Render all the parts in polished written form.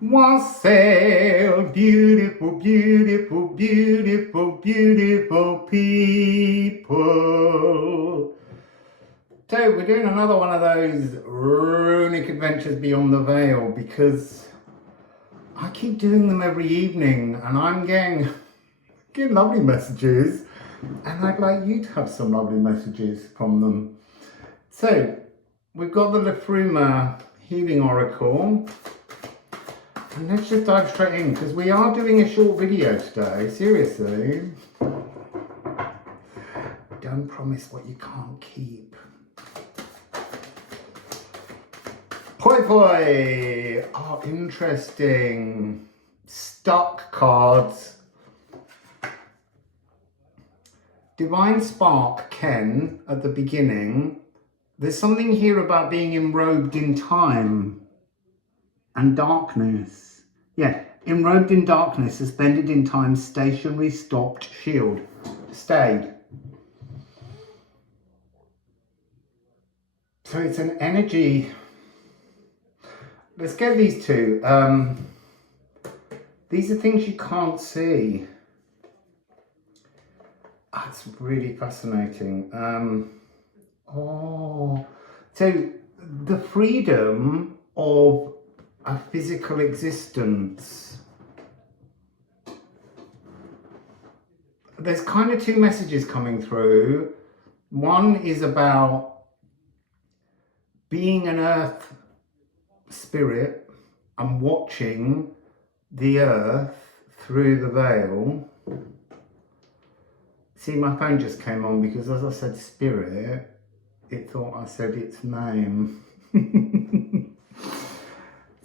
Wassail, beautiful, beautiful, beautiful, beautiful people. So we're doing another one of those runic adventures beyond the veil because I keep doing them every evening and I'm getting lovely messages and I'd like you to have some lovely messages from them. So we've got the Liffruma Healing Oracle. And let's just dive straight in because we are doing a short video today, seriously. Don't promise what you can't keep. Poi poi! Oh, interesting. Stuck cards. Divine Spark, Ken, at the beginning. There's something here about being enrobed in time and darkness. Yeah, enrobed in darkness, suspended in time, stationary, stopped, shield, stayed. So it's an energy. Let's get these two. These are things you can't see. That's really fascinating. So the freedom of a physical existence. There's kind of two messages coming through. One is about being an earth spirit and watching the earth through the veil. See, my phone just came on because as I said spirit, it thought I said its name.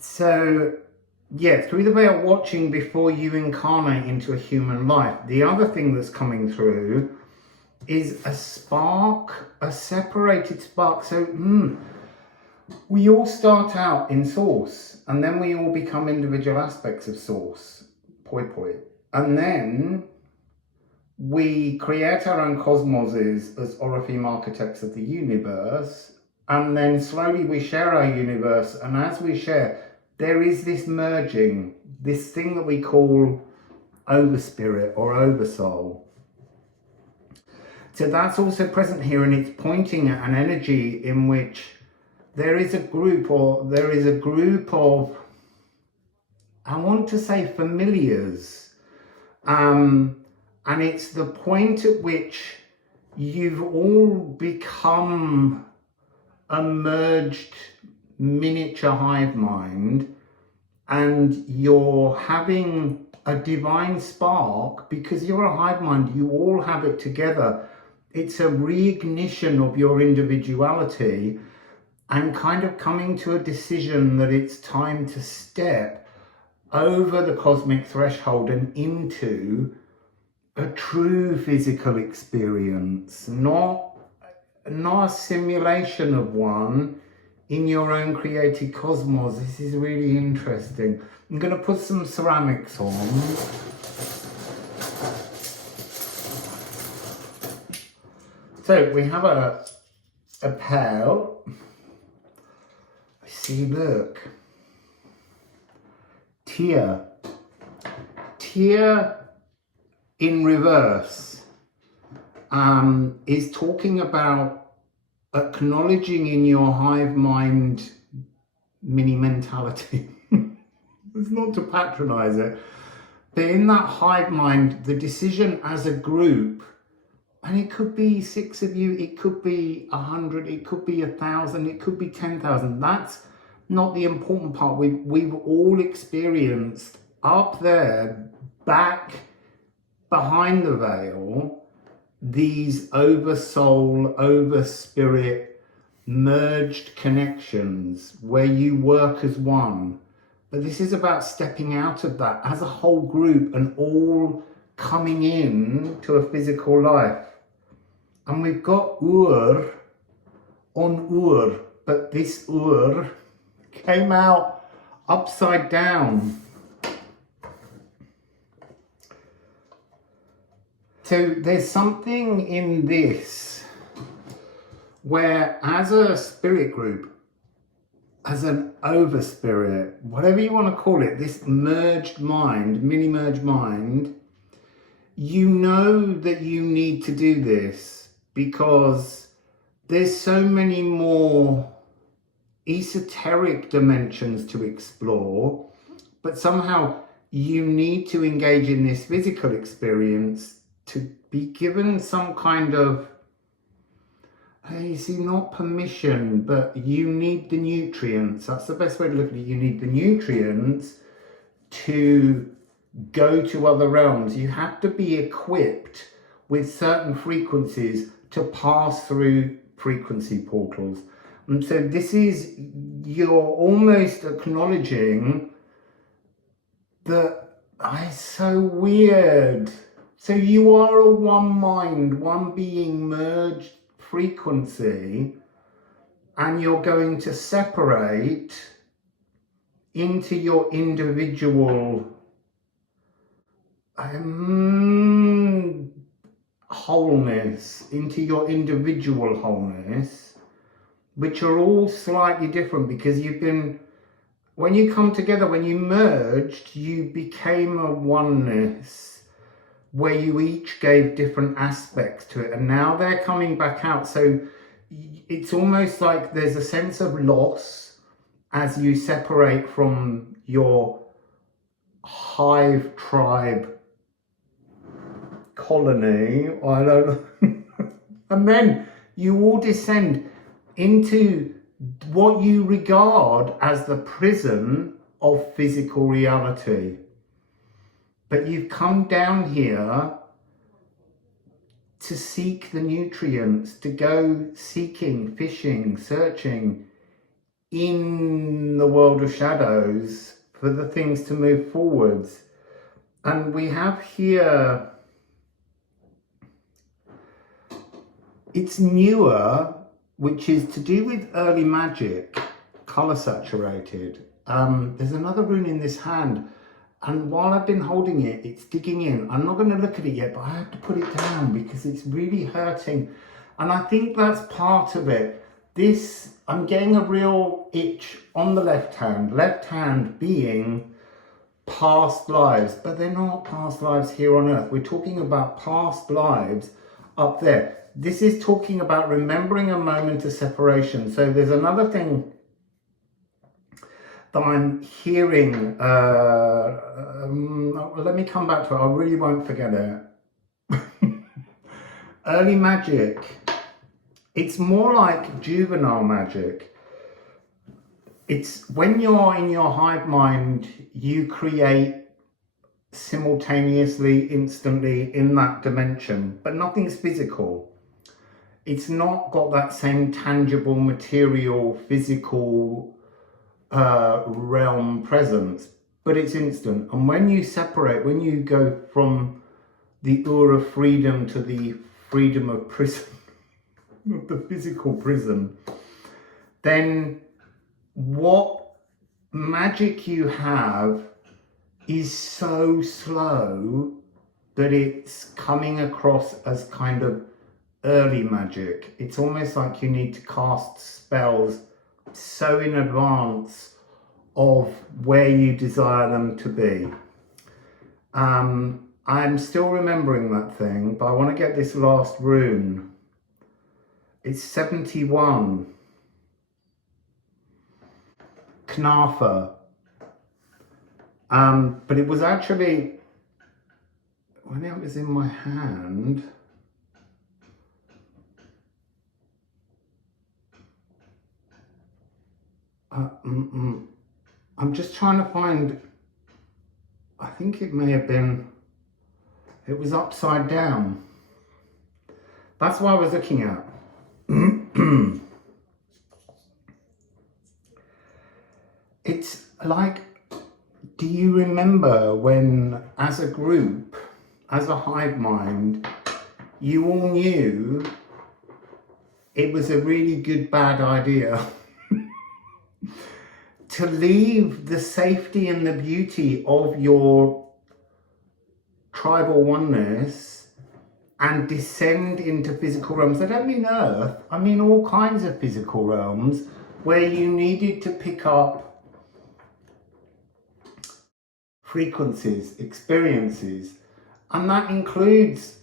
So, yeah, through the veil watching before you incarnate into a human life. The other thing that's coming through is a spark, a separated spark. So, we all start out in source and then we all become individual aspects of source. Poi poi. And then we create our own cosmoses as Orifeme architects of the universe. And then slowly we share our universe. And as we share, there is this merging, this thing that we call overspirit or oversoul. So that's also present here, and it's pointing at an energy in which there is a group of, I want to say familiars. And it's the point at which you've all become a merged miniature hive mind and you're having a divine spark because you're a hive mind, you all have it together. It's a reignition of your individuality and kind of coming to a decision that it's time to step over the cosmic threshold and into a true physical experience, not a simulation of one in your own created cosmos. This is really interesting. I'm going to put some ceramics on. So we have a pail. See, look. Tear in reverse is talking about acknowledging in your hive mind mini mentality. It's not to patronize it, but in that hive mind, the decision as a group, and it could be 6 of you, it could be 100, it could be 1,000, it could be 10,000. That's not the important part. We've all experienced up there, back behind the veil, these over soul, over spirit, merged connections where you work as one. But this is about stepping out of that as a whole group and all coming in to a physical life. And we've got Ur on Ur, but this Ur came out upside down. So there's something in this where as a spirit group, as an over spirit, whatever you want to call it, this merged mind, mini-merged mind, you know that you need to do this because there's so many more esoteric dimensions to explore, but somehow you need to engage in this physical experience to be given some kind of, you see, not permission, but you need the nutrients. That's the best way to look at it. You need the nutrients to go to other realms. You have to be equipped with certain frequencies to pass through frequency portals. And so this is, you're almost acknowledging that it's so weird. So you are a one mind, one being merged frequency, and you're going to separate into your individual wholeness, into your individual wholeness, which are all slightly different because you've been, when you come together, when you merged, you became a oneness where you each gave different aspects to it, and now they're coming back out. So it's almost like there's a sense of loss as you separate from your hive tribe colony, I don't know. And then you all descend into what you regard as the prison of physical reality. But you've come down here to seek the nutrients, to go seeking, fishing, searching in the world of shadows for the things to move forwards. And we have here, it's newer, which is to do with early magic, color saturated. There's another rune in this hand, and while I've been holding it, it's digging in. I'm not going to look at it yet, but I have to put it down because it's really hurting. And I think that's part of it. This, I'm getting a real itch on the left hand being past lives, but they're not past lives here on earth. We're talking about past lives up there. This is talking about remembering a moment of separation. So there's another thing that I'm hearing. Let me come back to it. I really won't forget it. Early magic. It's more like juvenile magic. It's when you're in your hive mind, you create simultaneously, instantly in that dimension, but nothing's physical. It's not got that same tangible, material, physical realm presence, but it's instant. And when you separate, when you go from the Ur of freedom to the freedom of prison, of the physical prison, then what magic you have is so slow that it's coming across as kind of early magic. It's almost like you need to cast spells so in advance of where you desire them to be. I'm still remembering that thing, but I want to get this last rune. It's 71. Knafa. But it was actually, when it was in my hand, I'm just trying to find, I think it may have been, it was upside down. That's what I was looking at. It's like, do you remember when, as a group, as a hive mind, you all knew it was a really good bad idea to leave the safety and the beauty of your tribal oneness and descend into physical realms? I don't mean Earth, I mean all kinds of physical realms, where you needed to pick up frequencies, experiences, and that includes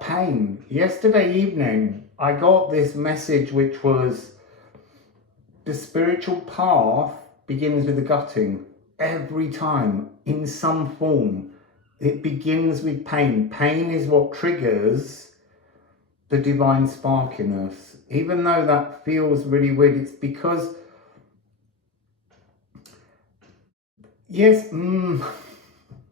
pain. Yesterday evening, I got this message which was, the spiritual path begins with the gutting. Every time, in some form, it begins with pain. Pain is what triggers the divine spark in us. Even though that feels really weird, it's because, yes,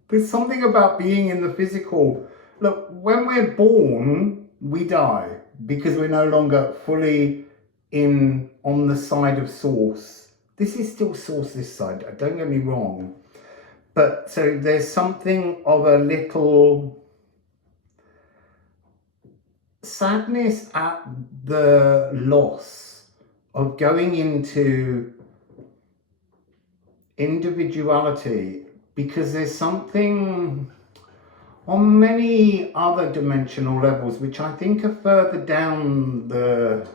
there's something about being in the physical. Look, when we're born, we die because we're no longer fully on the side of source. This is still source this side, don't get me wrong. But so there's something of a little sadness at the loss of going into individuality, because there's something on many other dimensional levels which I think are further down the...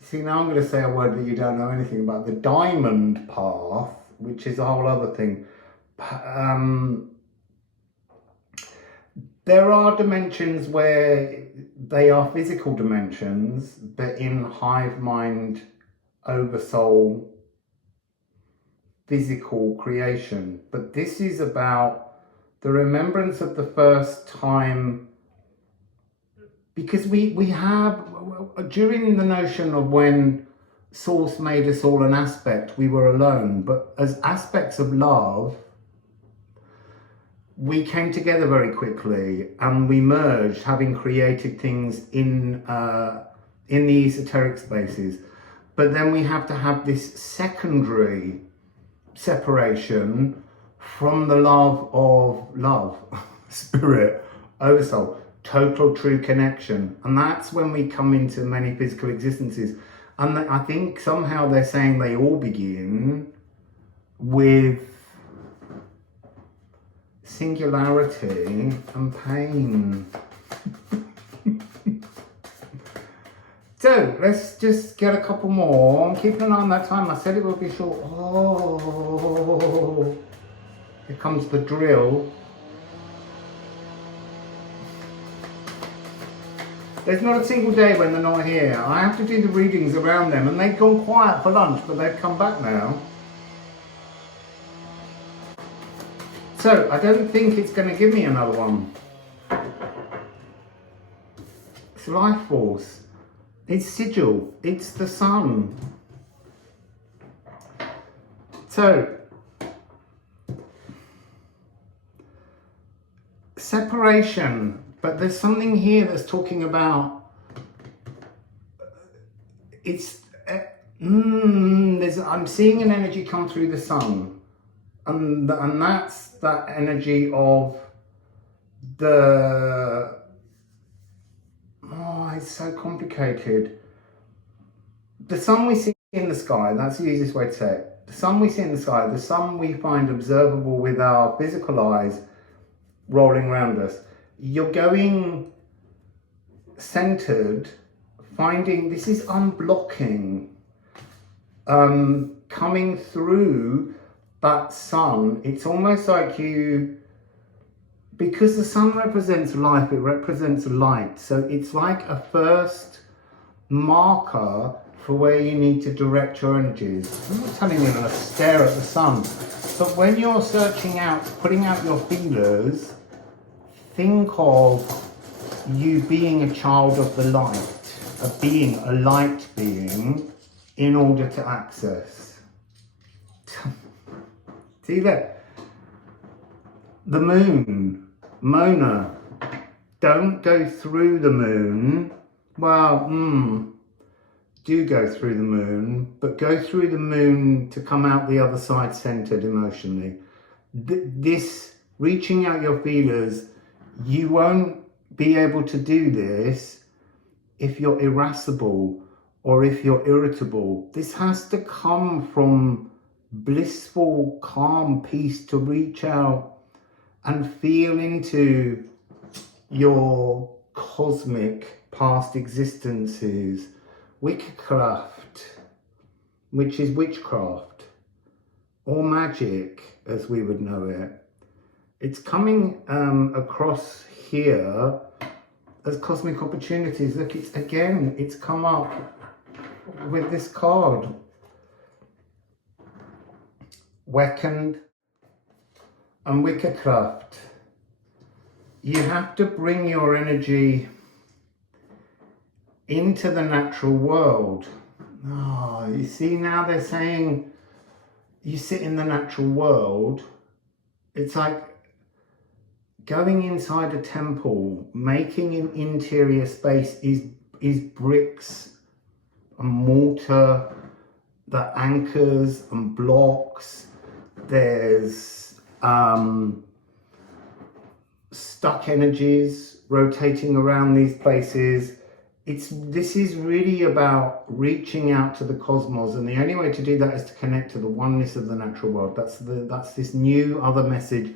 See, now I'm going to say a word that you don't know anything about, the diamond path, which is a whole other thing. There are dimensions where they are physical dimensions, but in hive mind, oversoul, physical creation. But this is about the remembrance of the first time, because we have, during the notion of when Source made us all an aspect, we were alone, but as aspects of love, we came together very quickly and we merged, having created things in the esoteric spaces. But then we have to have this secondary separation from the love of love, spirit, oversoul, total true connection. And that's when we come into many physical existences. And I think somehow they're saying they all begin with singularity and pain. So let's just get a couple more. I'm keeping an eye on that time. I said it would be short. Oh, here comes the drill. There's not a single day when they're not here. I have to do the readings around them, and they've gone quiet for lunch, but they've come back now. So I don't think it's going to give me another one. It's life force. It's sigil. It's the sun. So separation. But there's something here that's talking about, it's, I'm seeing an energy come through the sun, and that's that energy of the, oh, it's so complicated. The sun we see in the sky, that's the easiest way to say it. The sun we see in the sky, the sun we find observable with our physical eyes rolling around us. You're going centered, finding, this is unblocking, coming through that sun. It's almost like you, because the sun represents life, it represents light. So it's like a first marker for where you need to direct your energies. I'm not telling you to stare at the sun, but when you're searching out, putting out your feelers, think of you being a child of the light, of being a light being in order to access. See that? The moon, Mona, don't go through the moon. Well, do go through the moon, but go through the moon to come out the other side centered emotionally. This, reaching out your feelers, you won't be able to do this if you're irascible or if you're irritable. This has to come from blissful, calm peace to reach out and feel into your cosmic past existences, witchcraft, which is witchcraft or magic as we would know it. It's coming across here as cosmic opportunities. Look, it's come up with this card. Weekend and Wickercraft. You have to bring your energy into the natural world. Oh, you see, now they're saying you sit in the natural world. It's like going inside a temple, making an interior space is bricks and mortar, the anchors and blocks. There's stuck energies rotating around these places. This is really about reaching out to the cosmos, and the only way to do that is to connect to the oneness of the natural world. That's this new other message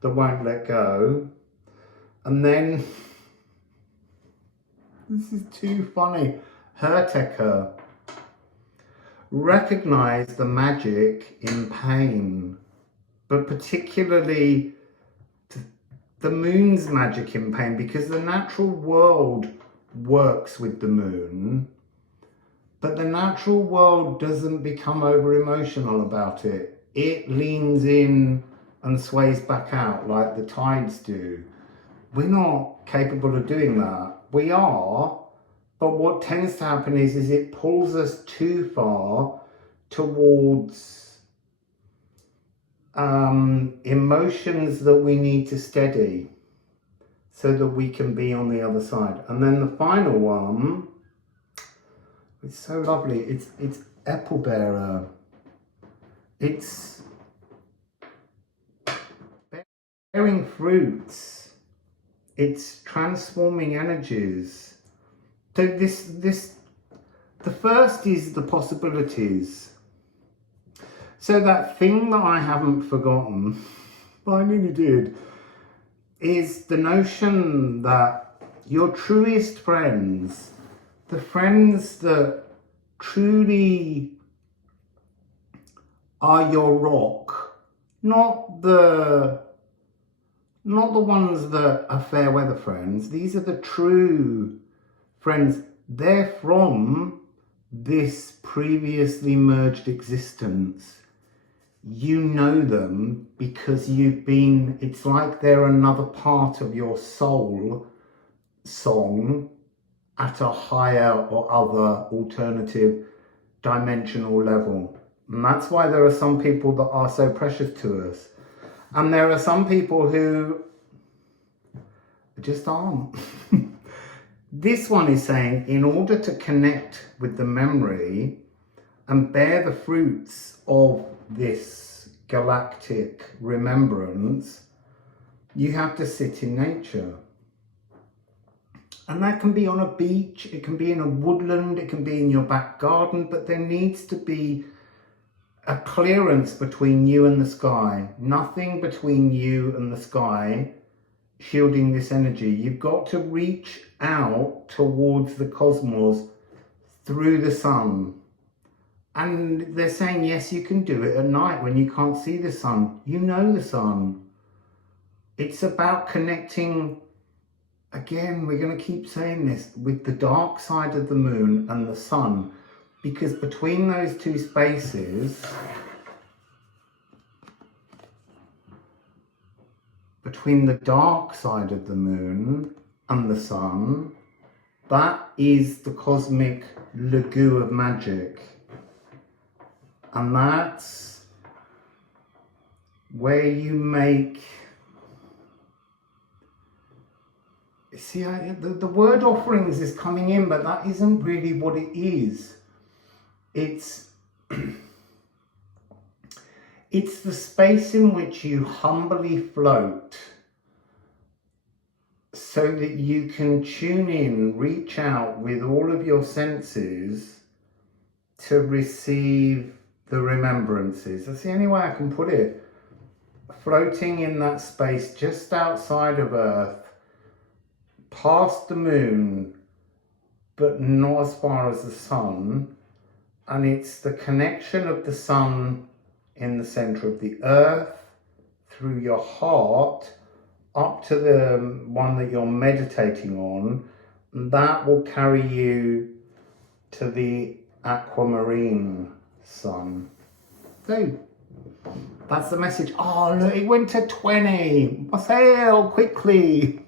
that won't let go. And then this is too funny. Hertecker. Recognize the magic in pain, but particularly the moon's magic in pain, because the natural world works with the moon, but the natural world doesn't become over emotional about it. It leans in and sways back out like the tides do. We're not capable of doing that. We are, but what tends to happen is it pulls us too far towards emotions that we need to steady so that we can be on the other side. And then the final one, it's so lovely. It's Apple Bearer. It's bearing fruits. It's transforming energies. So the first is the possibilities. So that thing that I haven't forgotten, but I nearly did, is the notion that your truest friends, the friends that truly are your rock, not the ones that are fair weather friends. These are the true friends. They're from this previously merged existence. You know them because it's like they're another part of your soul song at a higher or other alternative dimensional level. And that's why there are some people that are so precious to us. And there are some people who just aren't. This one is saying, in order to connect with the memory and bear the fruits of this galactic remembrance, you have to sit in nature. And that can be on a beach, it can be in a woodland, it can be in your back garden, but there needs to be a clearance between you and the sky. Nothing between you and the sky shielding this energy. You've got to reach out towards the cosmos through the sun. And they're saying, yes, you can do it at night when you can't see the sun. You know the sun. It's about connecting, again, we're going to keep saying this, with the dark side of the moon and the sun. Because between those two spaces, between the dark side of the moon and the sun, that is the cosmic lagoon of magic. And that's where you make, see, the word offerings is coming in, but that isn't really what it is. It's it's the space in which you humbly float so that you can tune in, reach out with all of your senses to receive the remembrances. That's the only way I can put it. Floating in that space just outside of Earth, past the moon, but not as far as the sun, And it's the connection of the sun in the center of the earth through your heart up to the one that you're meditating on, and that will carry you to the aquamarine sun. So that's the message. Oh look, it went to 20. Wassail quickly.